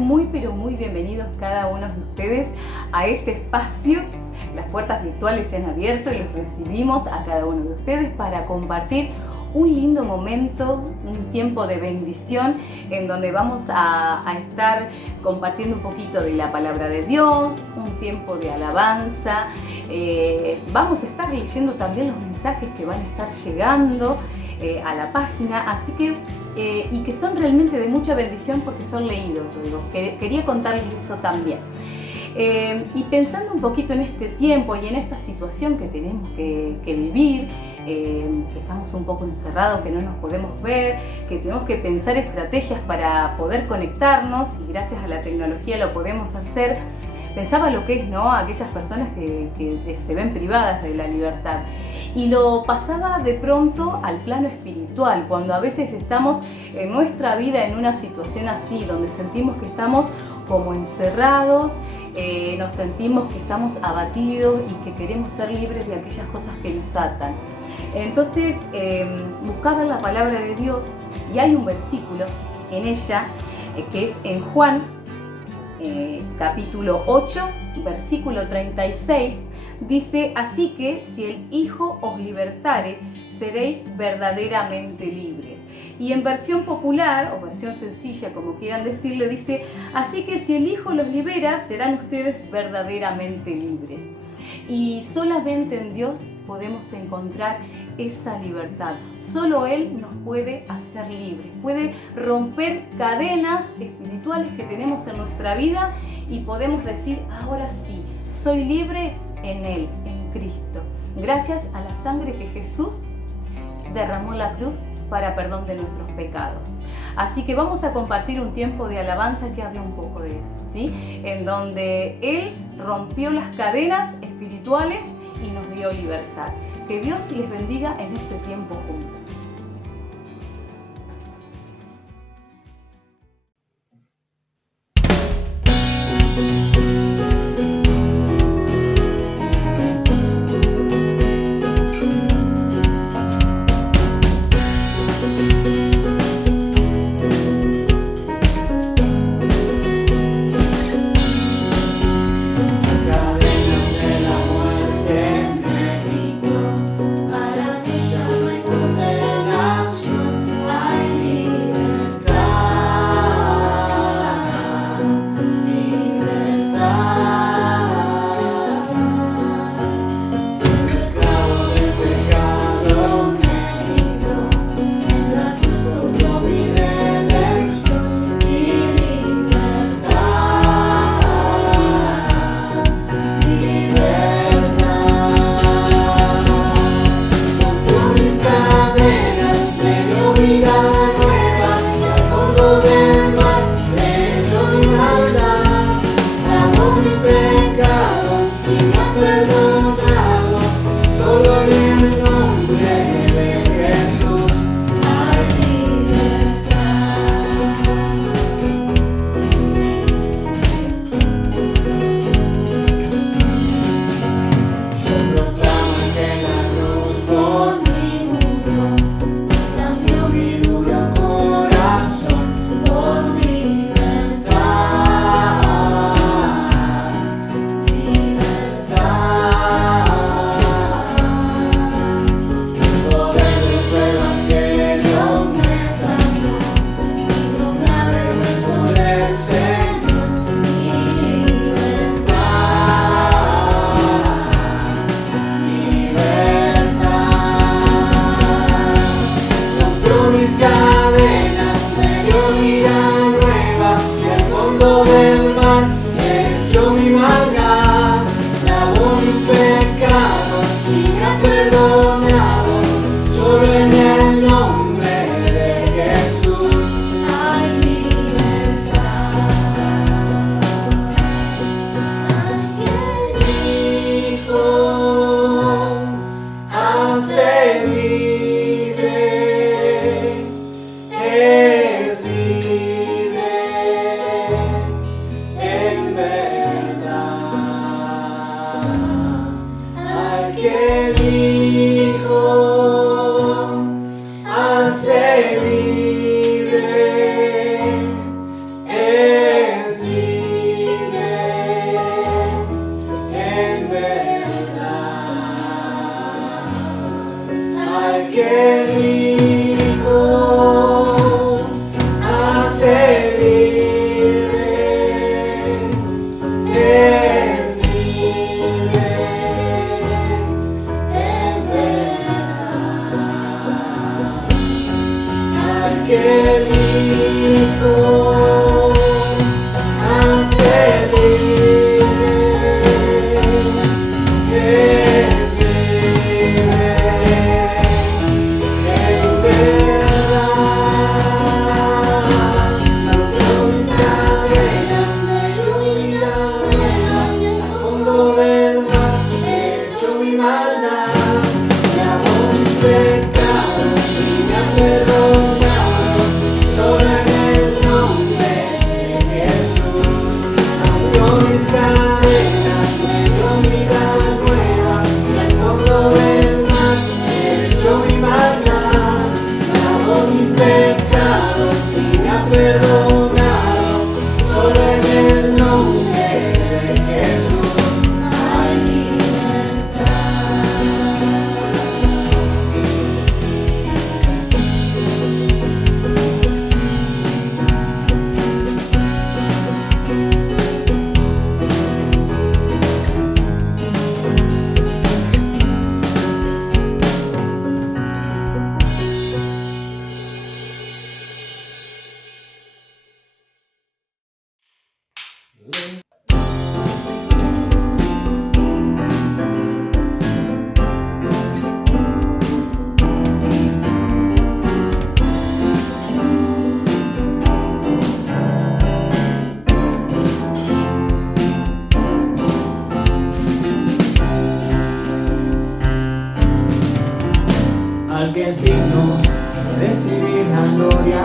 sean muy pero muy bienvenidos cada uno de ustedes a este espacio. Las puertas virtuales se han abierto y los recibimos a cada uno de ustedes para compartir un lindo momento, un tiempo de bendición en donde vamos a estar compartiendo un poquito de la palabra de Dios, un tiempo de alabanza. Vamos a estar leyendo también los mensajes que van a estar llegando a la página, así que y que son realmente de mucha bendición porque son leídos. Quería contarles eso también. Y pensando un poquito en este tiempo y en esta situación que tenemos que vivir, que estamos un poco encerrados, que no nos podemos ver, que tenemos que pensar estrategias para poder conectarnos y gracias a la tecnología lo podemos hacer. Pensaba lo que es, ¿no?, aquellas personas que se ven privadas de la libertad. Y lo pasaba de pronto al plano espiritual, cuando a veces estamos en nuestra vida en una situación así, donde sentimos que estamos como encerrados, nos sentimos que estamos abatidos y que queremos ser libres de aquellas cosas que nos atan. Entonces buscaba la palabra de Dios y hay un versículo en ella que es en Juan capítulo 8, versículo 36, dice: así que si el Hijo os libertare, seréis verdaderamente libres. Y en versión popular, o versión sencilla, como quieran decirle, dice: así que si el Hijo los libera, serán ustedes verdaderamente libres. Y solamente en Dios podemos encontrar esa libertad. Solo Él nos puede hacer libres, puede romper cadenas espirituales que tenemos en nuestra vida y podemos decir: ahora sí, soy libre en Él, en Cristo, gracias a la sangre que Jesús derramó en la cruz para perdón de nuestros pecados. Así que vamos a compartir un tiempo de alabanza que habla un poco de eso, ¿sí? En donde Él rompió las cadenas espirituales y nos dio libertad. Que Dios les bendiga en este tiempo juntos. Para que yo no encontré Al que es digno de recibir la gloria,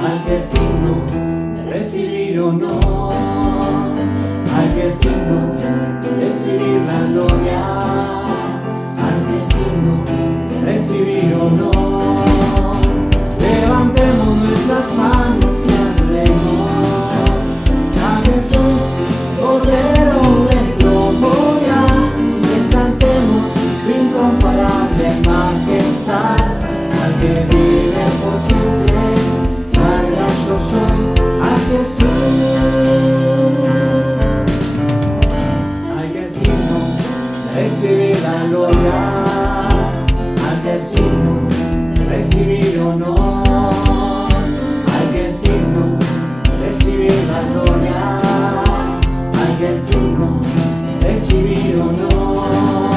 al que es digno de recibir honor, al que es digno de recibir la gloria, al que es digno de recibir honor. Levantemos nuestras manos y adoremos a Jesús, Cordero de gloria, exaltemos su incomparable majestad, al que vive por siempre, al gran yo soy, a Jesús, al que es digno de recibir la gloria, al que es digno de recibir honor, al que es digno de recibir la gloria, al que es digno de recibir honor.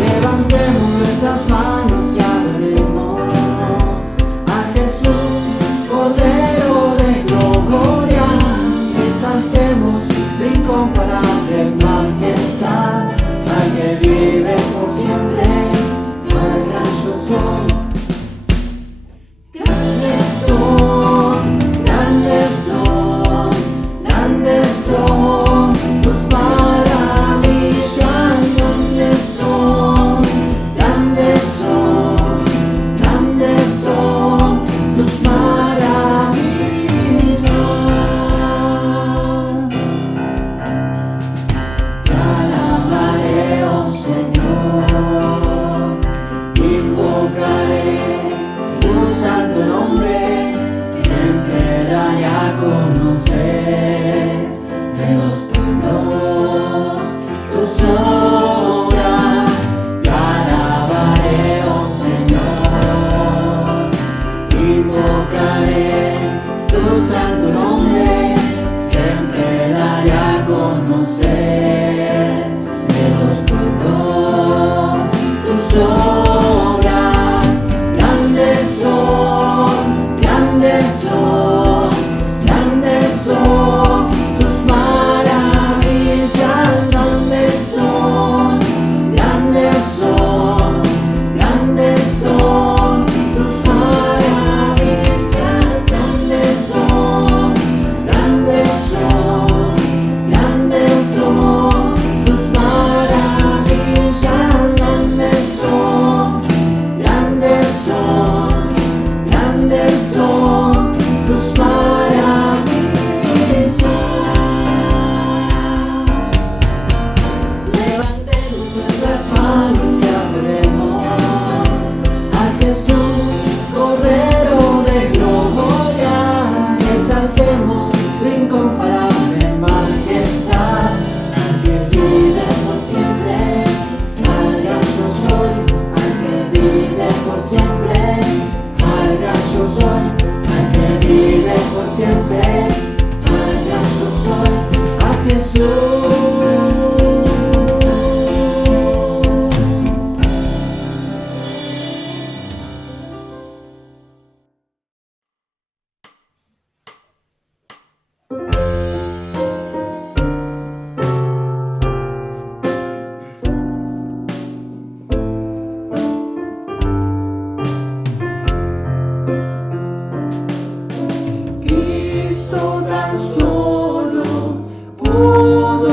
Levantemos nuestras manos y adoremos a Jesús, Cordero de gloria, exaltemos su incomparable majestad, al que vive por siempre, al gran yo soy. Grandes son, grandes son, grandes son tus maravillas, grandes son, grandes son, grandes son tus maravillas. Te alabaré, oh Señor, invocaré tu santo nombre, siempre daré a conocer de los pueblos tus obras. Te alabaré, oh Señor, invocaré tu santo nombre, siempre daré a conocer de los pueblos tus obras. Grandes son, grandes son, grandes son tus maravillas, grandes son, grandes son, grandes son tus maravillas, grandes son, grandes son, grandes son tus maravillas, grandes son, grandes son, grandes son tus maravillas. Levantemos nuestras manos y adoremos a Jesús, Cordero de gloria, exaltemos su incomparable majestad, al que vive por siempre, al gran yo soy, al que vive por siempre, al gran yo soy, al que vive por siempre, al gran yo soy, a Jesús. Cristo tan solo pudo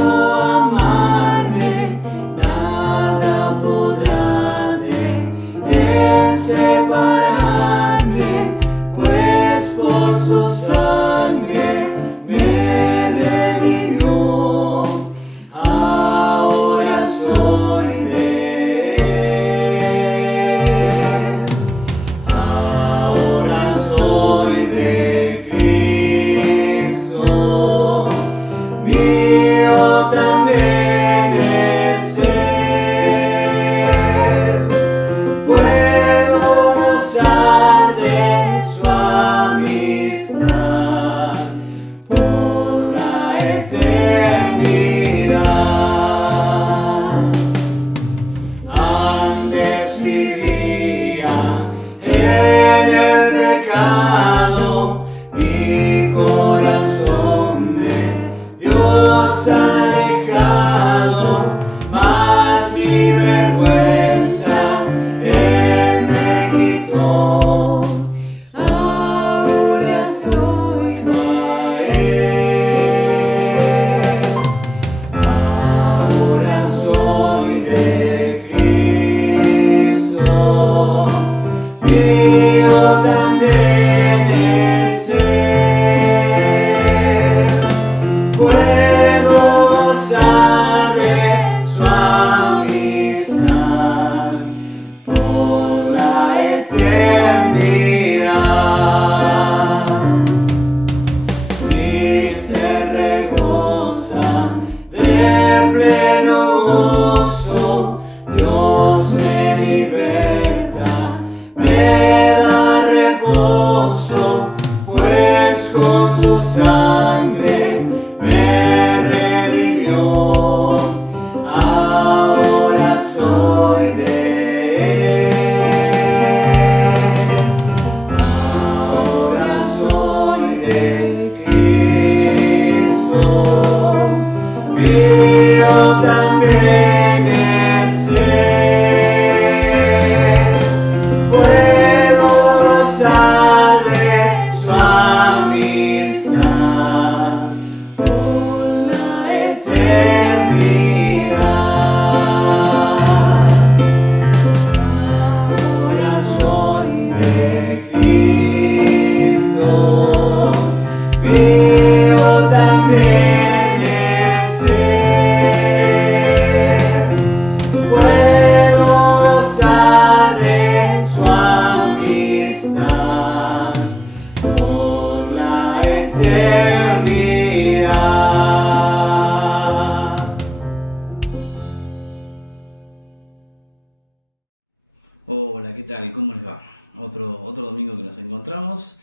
Hola, ¿qué tal? ¿Cómo les va? Otro domingo que nos encontramos.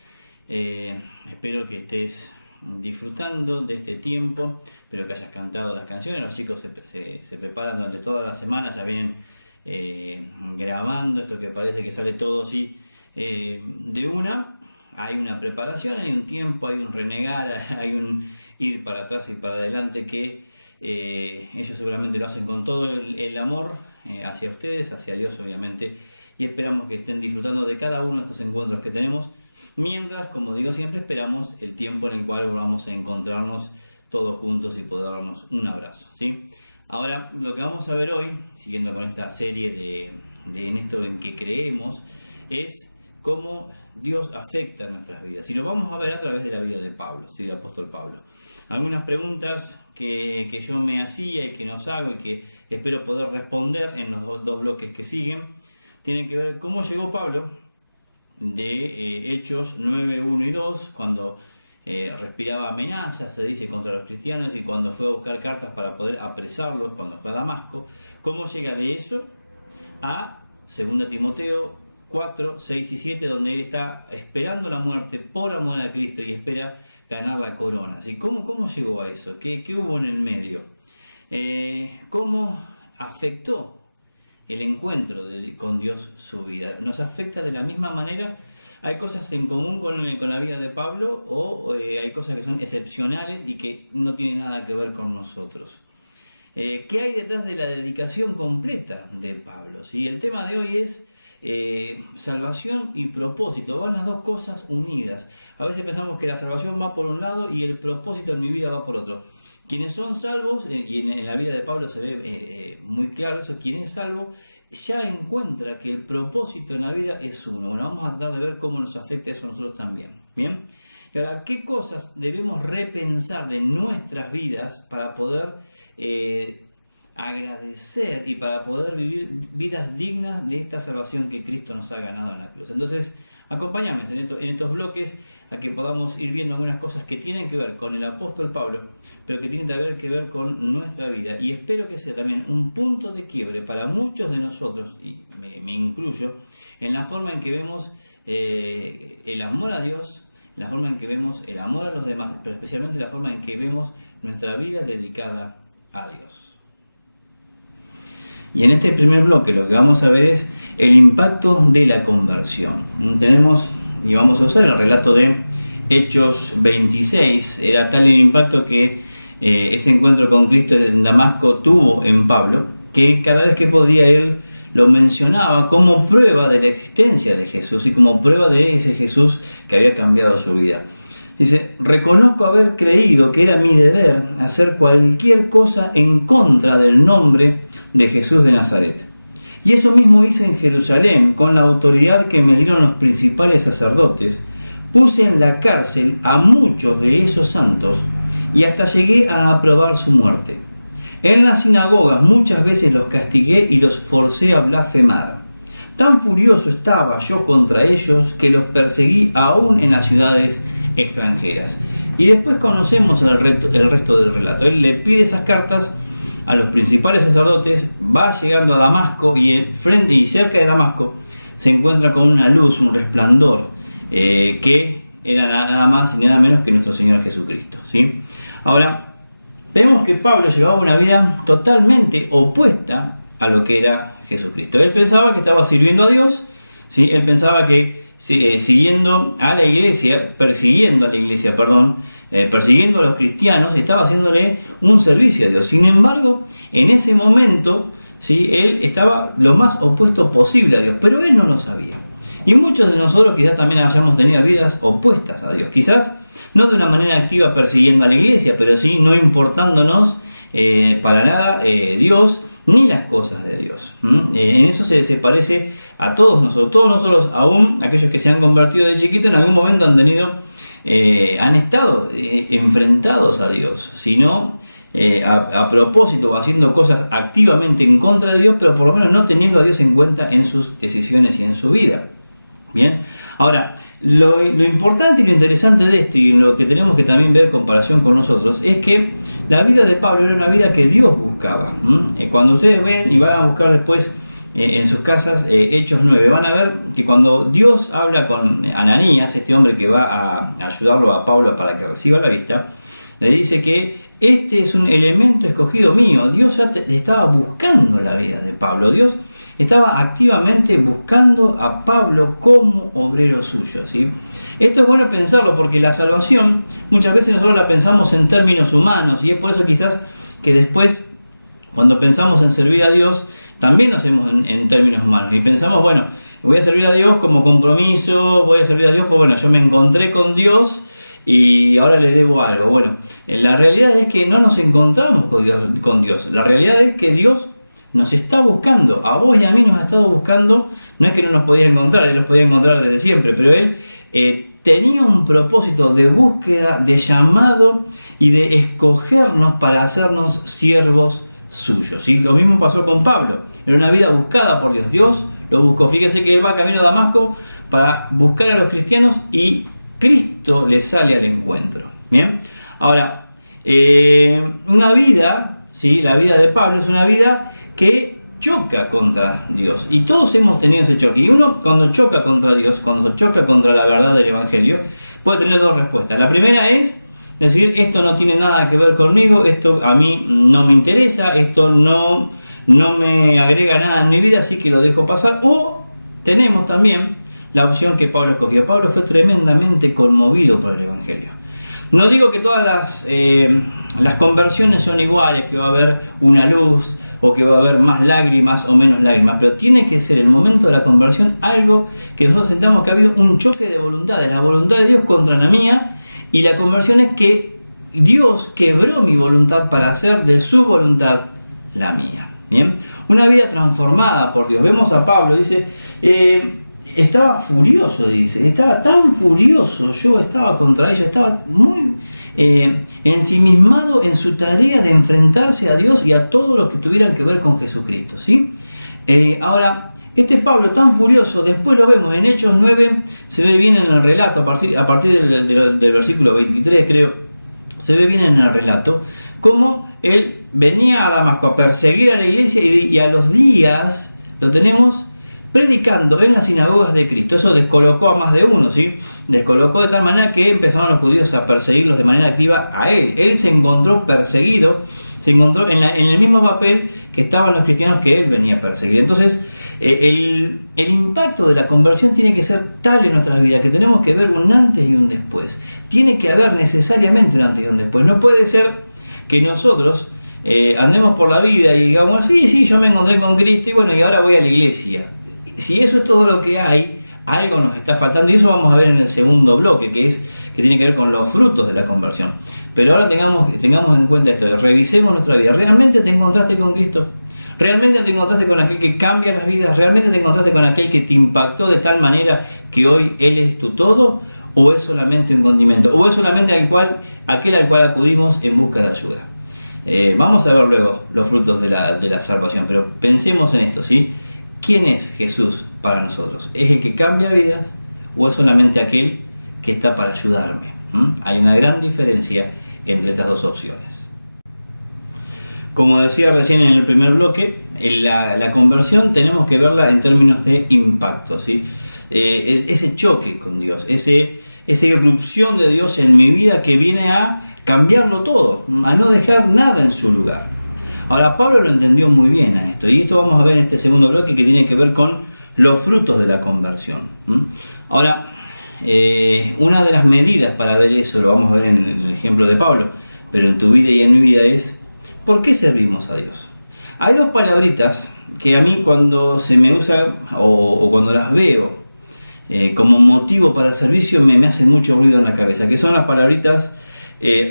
Espero que estés disfrutando de este tiempo, espero que hayas cantado las canciones. Los chicos se preparan durante toda la semana, ya vienen grabando esto que parece que sale todo así de una. Hay una preparación, hay un tiempo, hay un renegar, hay un ir para atrás y para adelante que ellos seguramente lo hacen con todo el amor hacia ustedes, hacia Dios obviamente, y esperamos que estén disfrutando de cada uno de estos encuentros que tenemos, mientras, como digo siempre, esperamos el tiempo en el cual volvamos a encontrarnos todos juntos y poder darnos un abrazo, ¿sí? Ahora, lo que vamos a ver hoy, siguiendo con esta serie de en esto en que creemos, es cómo Dios afecta nuestras vidas. Y lo vamos a ver a través de la vida de Pablo, ¿sí? Del apóstol Pablo. Algunas preguntas que yo me hacía y que nos hago y que espero poder responder en los dos bloques que siguen, tienen que ver cómo llegó Pablo de Hechos 9, 1 y 2, cuando respiraba amenazas, se dice, contra los cristianos, y cuando fue a buscar cartas para poder apresarlos, cuando fue a Damasco. Cómo llega de eso a 2 Timoteo 4, 6 y 7, donde él está esperando la muerte por amor a Cristo y espera ganar la corona. ¿Sí? ¿Cómo llegó a eso? ¿Qué hubo en el medio? ¿Cómo afectó el encuentro con Dios su vida? ¿Nos afecta de la misma manera? ¿Hay cosas en común con la vida de Pablo o hay cosas que son excepcionales y que no tienen nada que ver con nosotros? ¿Qué hay detrás de la dedicación completa de Pablo? ¿Sí? El tema de hoy es salvación y propósito. Van las dos cosas unidas. A veces pensamos que la salvación va por un lado y el propósito en mi vida va por otro. Quienes son salvos, y en la vida de Pablo se ve muy claro eso, quien es salvo ya encuentra que el propósito en la vida es uno. Bueno, vamos a tratar de ver cómo nos afecta eso a nosotros también. ¿Bien? Y ahora, ¿qué cosas debemos repensar de nuestras vidas para poder agradecer y para poder vivir vidas dignas de esta salvación que Cristo nos ha ganado en la cruz? Entonces, acompáñame en estos bloques a que podamos ir viendo algunas cosas que tienen que ver con el apóstol Pablo, pero que tienen que ver con nuestra vida. Y espero que sea también un punto de quiebre para muchos de nosotros, y me incluyo, en la forma en que vemos el amor a Dios, la forma en que vemos el amor a los demás, pero especialmente la forma en que vemos nuestra vida dedicada a Dios. Y en este primer bloque lo que vamos a ver es el impacto de la conversión. Tenemos, y vamos a usar el relato de Hechos 26, era tal el impacto que ese encuentro con Cristo en Damasco tuvo en Pablo, que cada vez que podía él lo mencionaba como prueba de la existencia de Jesús y como prueba de ese Jesús que había cambiado su vida. Dice: reconozco haber creído que era mi deber hacer cualquier cosa en contra del nombre de Jesús de Nazaret. Y eso mismo hice en Jerusalén, con la autoridad que me dieron los principales sacerdotes. Puse en la cárcel a muchos de esos santos y hasta llegué a aprobar su muerte. En las sinagogas muchas veces los castigué y los forcé a blasfemar. Tan furioso estaba yo contra ellos que los perseguí aún en las ciudades extranjeras. Y después conocemos el resto del relato. Él le pide esas cartas a los principales sacerdotes, va llegando a Damasco y frente y cerca de Damasco se encuentra con una luz, un resplandor, que era nada más y nada menos que nuestro Señor Jesucristo, ¿sí? Ahora, vemos que Pablo llevaba una vida totalmente opuesta a lo que era Jesucristo. Él pensaba que estaba sirviendo a Dios, ¿sí? Él pensaba que siguiendo a la iglesia, persiguiendo a la iglesia, persiguiendo a los cristianos, estaba haciéndole un servicio a Dios. Sin embargo, en ese momento, ¿sí?, él estaba lo más opuesto posible a Dios, pero él no lo sabía. Y muchos de nosotros quizás también hayamos tenido vidas opuestas a Dios, quizás no de una manera activa persiguiendo a la iglesia, pero sí no importándonos para nada Dios ni las cosas de Dios. En eso se parece a todos nosotros, aún aquellos que se han convertido de chiquito, en algún momento han estado enfrentados a Dios, sino a propósito o haciendo cosas activamente en contra de Dios, pero por lo menos no teniendo a Dios en cuenta en sus decisiones y en su vida. Bien, ahora, lo importante y lo interesante de esto, y lo que tenemos que también ver en comparación con nosotros, es que la vida de Pablo era una vida que Dios buscaba. Cuando ustedes ven y van a buscar después en sus casas Hechos 9, van a ver que cuando Dios habla con Ananías, este hombre que va a ayudarlo a Pablo para que reciba la vista, le dice que este es un elemento escogido mío. Dios ya estaba buscando la vida de Pablo. Dios estaba activamente buscando a Pablo como obrero suyo, ¿sí? Esto es bueno pensarlo porque la salvación muchas veces nosotros la pensamos en términos humanos, y es por eso quizás que después, cuando pensamos en servir a Dios, también lo hacemos en términos humanos y pensamos, bueno, voy a servir a Dios como compromiso, voy a servir a Dios porque bueno, yo me encontré con Dios y ahora le debo algo. Bueno, la realidad es que no nos encontramos con Dios. La realidad es que Dios nos está buscando, a vos y a mí nos ha estado buscando. No es que no nos podía encontrar, Él nos podía encontrar desde siempre, pero Él tenía un propósito de búsqueda, de llamado y de escogernos para hacernos siervos suyos, ¿sí? Lo mismo pasó con Pablo, era una vida buscada por Dios. Dios lo buscó. Fíjense que él va camino a Damasco para buscar a los cristianos y Cristo le sale al encuentro. Bien, ahora, una vida, ¿sí?, la vida de Pablo es una vida que choca contra Dios, y todos hemos tenido ese choque. Y uno, cuando choca contra Dios, cuando choca contra la verdad del Evangelio, puede tener dos respuestas. La primera es decir, esto no tiene nada que ver conmigo, esto a mí no me interesa, esto no me agrega nada en mi vida, así que lo dejo pasar. O tenemos también la opción que Pablo escogió. Pablo fue tremendamente conmovido por el Evangelio. No digo que todas las conversiones son iguales, que va a haber una luz o que va a haber más lágrimas o menos lágrimas, pero tiene que ser el momento de la conversión algo que nosotros sentamos que ha habido un choque de voluntades, la voluntad de Dios contra la mía, y la conversión es que Dios quebró mi voluntad para hacer de su voluntad la mía. Bien, una vida transformada por Dios. Vemos a Pablo, dice, estaba furioso, dice, estaba tan furioso, yo estaba contra ellos, estaba muy ensimismado en su tarea de enfrentarse a Dios y a todo lo que tuvieran que ver con Jesucristo, ¿sí? Ahora, este Pablo tan furioso, después lo vemos en Hechos 9, se ve bien en el relato, a partir del versículo 23 creo, se ve bien en el relato, cómo él venía a Damasco a perseguir a la iglesia y a los días lo tenemos predicando en las sinagogas de Cristo. Eso descolocó a más de uno, ¿sí? Descolocó de tal manera que empezaron los judíos a perseguirlos de manera activa a él. Él se encontró perseguido, se encontró en el mismo papel que estaban los cristianos que él venía a perseguir. Entonces, el impacto de la conversión tiene que ser tal en nuestras vidas que tenemos que ver un antes y un después. Tiene que haber necesariamente un antes y un después. No puede ser que nosotros andemos por la vida y digamos, sí, yo me encontré con Cristo y bueno, y ahora voy a la iglesia. Si eso es todo lo que hay, algo nos está faltando, y eso vamos a ver en el segundo bloque, que tiene que ver con los frutos de la conversión. Pero ahora tengamos en cuenta esto, revisemos nuestra vida. ¿Realmente te encontraste con Cristo? ¿Realmente te encontraste con aquel que cambia las vidas? ¿Realmente te encontraste con aquel que te impactó de tal manera que hoy Él es tu todo? ¿O es solamente un condimento? ¿O es solamente aquel al cual acudimos en busca de ayuda? Vamos a ver luego los frutos de la salvación, pero pensemos en esto, ¿sí? ¿Quién es Jesús para nosotros? ¿Es el que cambia vidas o es solamente aquel que está para ayudarme? Hay una gran diferencia entre estas dos opciones. Como decía recién en el primer bloque, la conversión tenemos que verla en términos de impacto, ¿sí? Ese choque con Dios, esa irrupción de Dios en mi vida que viene a cambiarlo todo, a no dejar nada en su lugar. Ahora, Pablo lo entendió muy bien a esto, y esto vamos a ver en este segundo bloque que tiene que ver con los frutos de la conversión. Ahora, una de las medidas para ver eso, lo vamos a ver en el ejemplo de Pablo, pero en tu vida y en mi vida es, ¿por qué servimos a Dios? Hay dos palabritas que a mí cuando se me usa o cuando las veo como motivo para servicio me hacen mucho ruido en la cabeza, que son las palabritas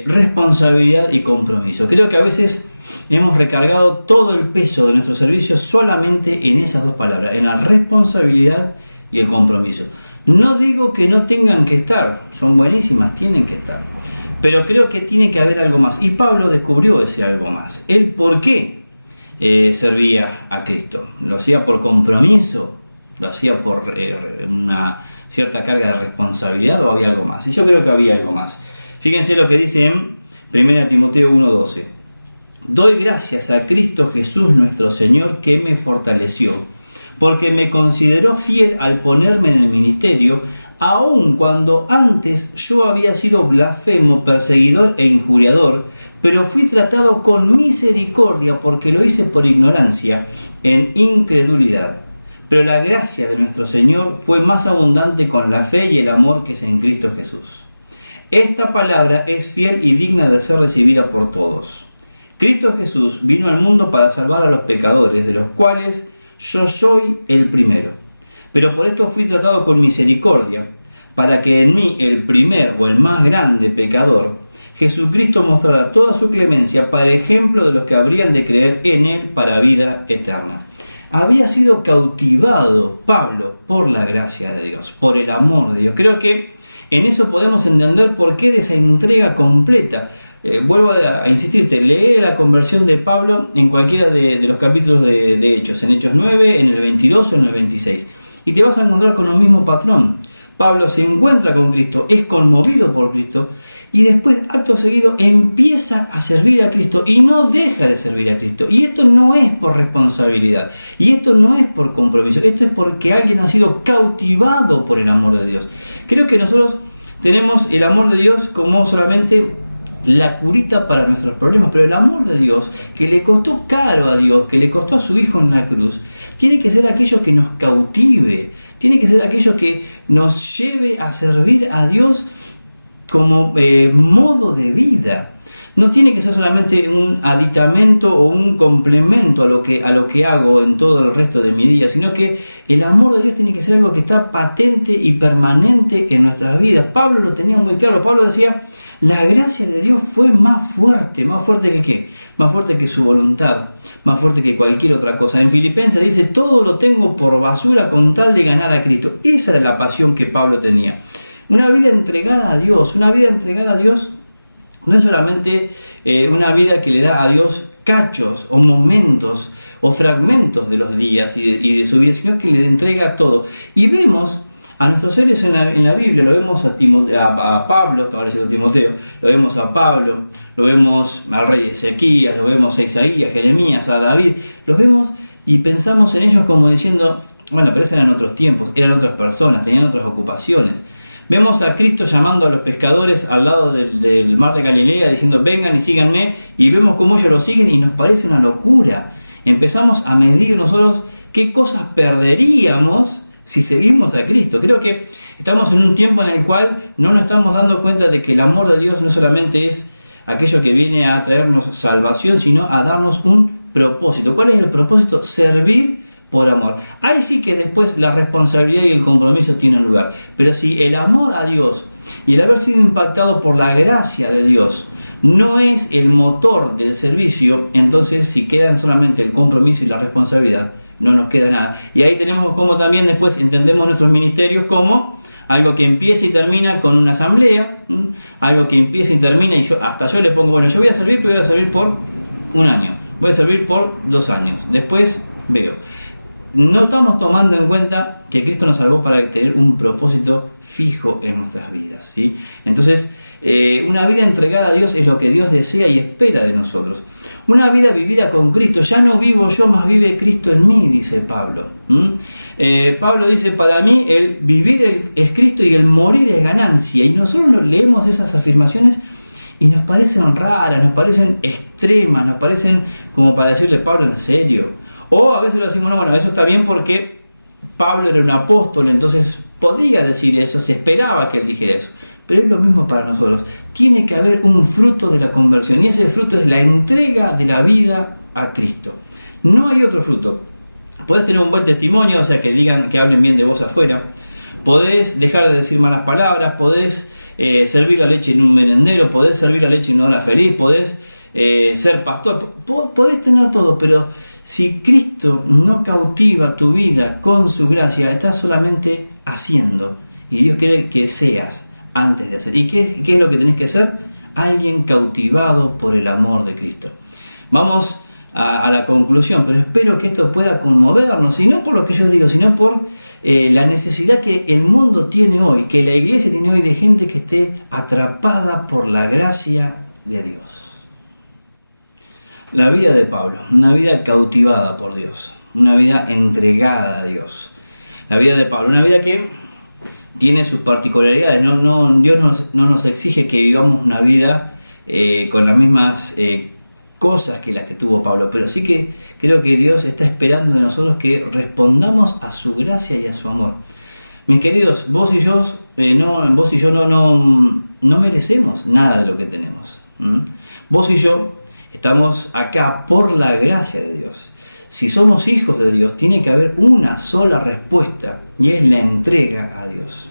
responsabilidad y compromiso. Creo que a veces hemos recargado todo el peso de nuestro servicio solamente en esas dos palabras, en la responsabilidad y el compromiso. No digo que no tengan que estar, son buenísimas, tienen que estar, pero creo que tiene que haber algo más, y Pablo descubrió ese algo más. ¿El por qué servía a Cristo? ¿Lo hacía por compromiso? ¿Lo hacía por una cierta carga de responsabilidad o había algo más? Y yo creo que había algo más. Fíjense lo que dice en 1 Timoteo 1:12. Doy gracias a Cristo Jesús nuestro Señor que me fortaleció, porque me consideró fiel al ponerme en el ministerio, aun cuando antes yo había sido blasfemo, perseguidor e injuriador, pero fui tratado con misericordia porque lo hice por ignorancia, en incredulidad. Pero la gracia de nuestro Señor fue más abundante con la fe y el amor que es en Cristo Jesús. Esta palabra es fiel y digna de ser recibida por todos. Cristo Jesús vino al mundo para salvar a los pecadores, de los cuales yo soy el primero. Pero por esto fui tratado con misericordia, para que en mí, el primer o el más grande pecador, Jesucristo mostrara toda su clemencia para ejemplo de los que habrían de creer en Él para vida eterna. Había sido cautivado Pablo por la gracia de Dios, por el amor de Dios. Creo que en eso podemos entender por qué de esa entrega completa. Vuelvo a insistirte, lee la conversión de Pablo en cualquiera de los capítulos de Hechos, en Hechos 9, en el 22 o en el 26. Y te vas a encontrar con el mismo patrón. Pablo se encuentra con Cristo, es conmovido por Cristo y después, acto seguido, empieza a servir a Cristo y no deja de servir a Cristo. Y esto no es por responsabilidad y esto no es por compromiso, esto es porque alguien ha sido cautivado por el amor de Dios. Creo que nosotros tenemos el amor de Dios como solamente la curita para nuestros problemas, pero el amor de Dios, que le costó caro a Dios, que le costó a su Hijo en la cruz, tiene que ser aquello que nos cautive, tiene que ser aquello que nos lleve a servir a Dios como modo de vida. No tiene que ser solamente un aditamento o un complemento a lo que hago en todo el resto de mi día, sino que el amor de Dios tiene que ser algo que está patente y permanente en nuestras vidas. Pablo lo tenía muy claro. Pablo decía, la gracia de Dios fue más fuerte que ¿qué? Más fuerte que su voluntad, más fuerte que cualquier otra cosa. En Filipenses dice, todo lo tengo por basura con tal de ganar a Cristo. Esa era la pasión que Pablo tenía. Una vida entregada a Dios, no es solamente una vida que le da a Dios cachos o momentos o fragmentos de los días y de su vida, sino que le entrega todo. Y vemos a nuestros seres en la Biblia, lo vemos a Pablo, estaba diciendo Timoteo, lo vemos a Pablo, lo vemos al rey Ezequías, lo vemos a Isaías, Jeremías, a David, los vemos y pensamos en ellos como diciendo, bueno, pero esos eran otros tiempos, eran otras personas, tenían otras ocupaciones. Vemos a Cristo llamando a los pescadores al lado del mar de Galilea, diciendo vengan y síganme, y vemos cómo ellos lo siguen y nos parece una locura. Empezamos a medir nosotros qué cosas perderíamos si seguimos a Cristo. Creo que estamos en un tiempo en el cual no nos estamos dando cuenta de que el amor de Dios no solamente es aquello que viene a traernos salvación, sino a darnos un propósito. ¿Cuál es el propósito? Servir por amor. Ahí sí que después la responsabilidad y el compromiso tienen lugar. Pero si el amor a Dios y el haber sido impactado por la gracia de Dios no es el motor del servicio, entonces si quedan solamente el compromiso y la responsabilidad, no nos queda nada. Y ahí tenemos como también después entendemos nuestros ministerios como algo que empieza y termina con una asamblea, algo que empieza y termina y yo le pongo, bueno, yo voy a servir, pero voy a servir por un año, voy a servir por 2 años, después veo. No estamos tomando en cuenta que Cristo nos salvó para tener un propósito fijo en nuestras vidas, ¿sí? Entonces, una vida entregada a Dios es lo que Dios desea y espera de nosotros. Una vida vivida con Cristo, ya no vivo yo, más vive Cristo en mí, dice Pablo. Pablo dice, para mí el vivir es Cristo y el morir es ganancia. Y nosotros leemos esas afirmaciones y nos parecen raras, nos parecen extremas, nos parecen como para decirle, Pablo, ¿en serio? O a veces lo decimos, no, bueno, eso está bien porque Pablo era un apóstol, entonces podía decir eso, se esperaba que él dijera eso. Pero es lo mismo para nosotros. Tiene que haber un fruto de la conversión, y ese fruto es la entrega de la vida a Cristo. No hay otro fruto. Podés tener un buen testimonio, o sea, que digan, que hablen bien de vos afuera. Podés dejar de decir malas palabras, podés servir la leche en un merendero, podés servir la leche en una hora feliz, podés ser pastor, podés tener todo, pero si Cristo no cautiva tu vida con su gracia, estás solamente haciendo, y Dios quiere que seas antes de hacer. ¿Y qué es lo que tenés que ser? Alguien cautivado por el amor de Cristo. Vamos a la conclusión, pero espero que esto pueda conmovernos, y no por lo que yo digo, sino por la necesidad que el mundo tiene hoy, que la iglesia tiene hoy, de gente que esté atrapada por la gracia de Dios. La vida de Pablo, una vida cautivada por Dios, una vida entregada a Dios. La vida de Pablo, una vida que tiene sus particularidades. Dios no nos exige que vivamos una vida con las mismas cosas que las que tuvo Pablo, pero sí que creo que Dios está esperando de nosotros que respondamos a su gracia y a su amor. Mis queridos, vos y yo no merecemos nada de lo que tenemos. Vos y yo estamos acá por la gracia de Dios. Si somos hijos de Dios, tiene que haber una sola respuesta, y es la entrega a Dios.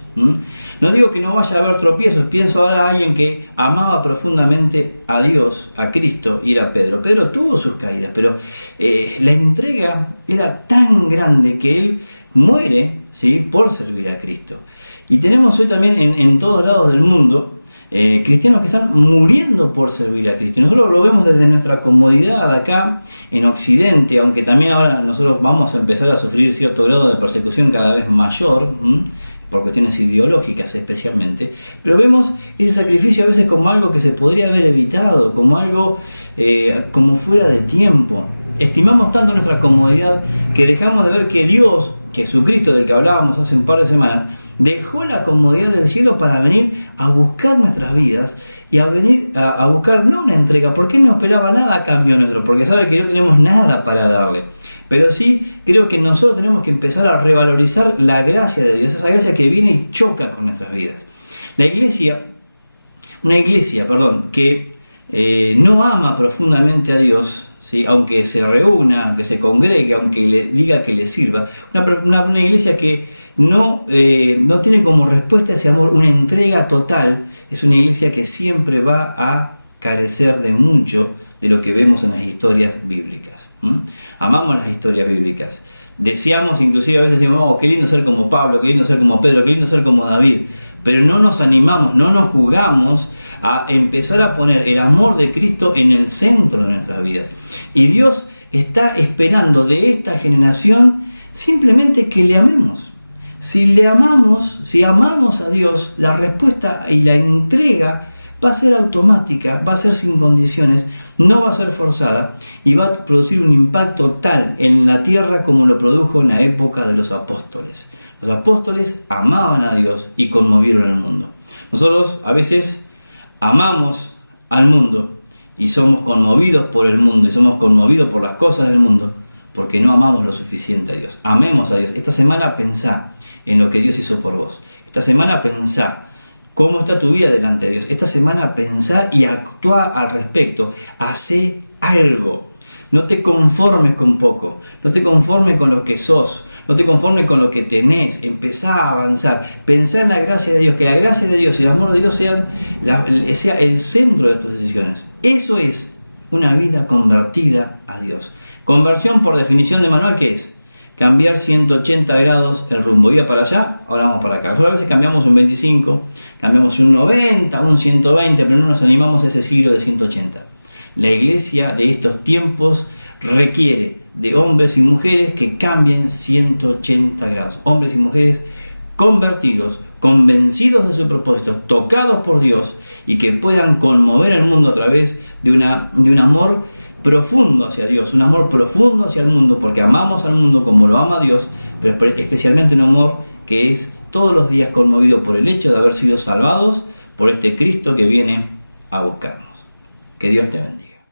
No digo que no vaya a haber tropiezos. Pienso ahora a alguien que amaba profundamente a Dios, a Cristo, y era Pedro. Pedro tuvo sus caídas, pero la entrega era tan grande que él muere, ¿sí?, por servir a Cristo. Y tenemos hoy también en todos lados del mundo cristianos que están muriendo por servir a Cristo. Y nosotros lo vemos desde nuestra comodidad acá en Occidente, aunque también ahora nosotros vamos a empezar a sufrir cierto grado de persecución cada vez mayor, por cuestiones ideológicas especialmente, pero vemos ese sacrificio a veces como algo que se podría haber evitado, como algo como fuera de tiempo. Estimamos tanto nuestra comodidad que dejamos de ver que Dios, Jesucristo, del que hablábamos hace un par de semanas, dejó la comodidad del cielo para venir a buscar nuestras vidas y a venir a buscar no una entrega, porque Él no esperaba nada a cambio nuestro, porque sabe que no tenemos nada para darle. Pero sí creo que nosotros tenemos que empezar a revalorizar la gracia de Dios, esa gracia que viene y choca con nuestras vidas. Una iglesia que no ama profundamente a Dios, ¿sí?, aunque se reúna, aunque se congregue, aunque le diga que le sirva, una iglesia que no tiene como respuesta a ese amor una entrega total, es una iglesia que siempre va a carecer de mucho de lo que vemos en las historias bíblicas. Amamos las historias bíblicas, deseamos, inclusive a veces decimos, oh, qué lindo ser como Pablo, qué lindo ser como Pedro, qué lindo ser como David, pero no nos animamos, no nos jugamos a empezar a poner el amor de Cristo en el centro de nuestras vidas. Y Dios está esperando de esta generación simplemente que le amemos. Si le amamos, si amamos a Dios, la respuesta y la entrega va a ser automática, va a ser sin condiciones, no va a ser forzada, y va a producir un impacto tal en la tierra como lo produjo en la época de los apóstoles. Los apóstoles amaban a Dios y conmovieron al mundo. Nosotros a veces amamos al mundo y somos conmovidos por el mundo, y somos conmovidos por las cosas del mundo, porque no amamos lo suficiente a Dios. Amemos a Dios. Esta semana pensá en lo que Dios hizo por vos. Esta semana pensá cómo está tu vida delante de Dios. Esta semana pensá y actúa al respecto. Hacé algo. No te conformes con poco. No te conformes con lo que sos. No te conformes con lo que tenés. Empezá a avanzar. Pensá en la gracia de Dios. Que la gracia de Dios y el amor de Dios sea el centro de tus decisiones. Eso es una vida convertida a Dios. Conversión, por definición de manual, ¿qué es? Cambiar 180 grados el rumbo. Iba para allá, ahora vamos para acá. Nosotros a veces cambiamos un 25, cambiamos un 90, un 120, pero no nos animamos a ese giro de 180. La iglesia de estos tiempos requiere de hombres y mujeres que cambien 180 grados. Hombres y mujeres convertidos, convencidos de su propósito, tocados por Dios, y que puedan conmover al mundo a través de un amor profundo hacia Dios, un amor profundo hacia el mundo, porque amamos al mundo como lo ama Dios, pero especialmente un amor que es todos los días conmovido por el hecho de haber sido salvados por este Cristo que viene a buscarnos. Que Dios te bendiga.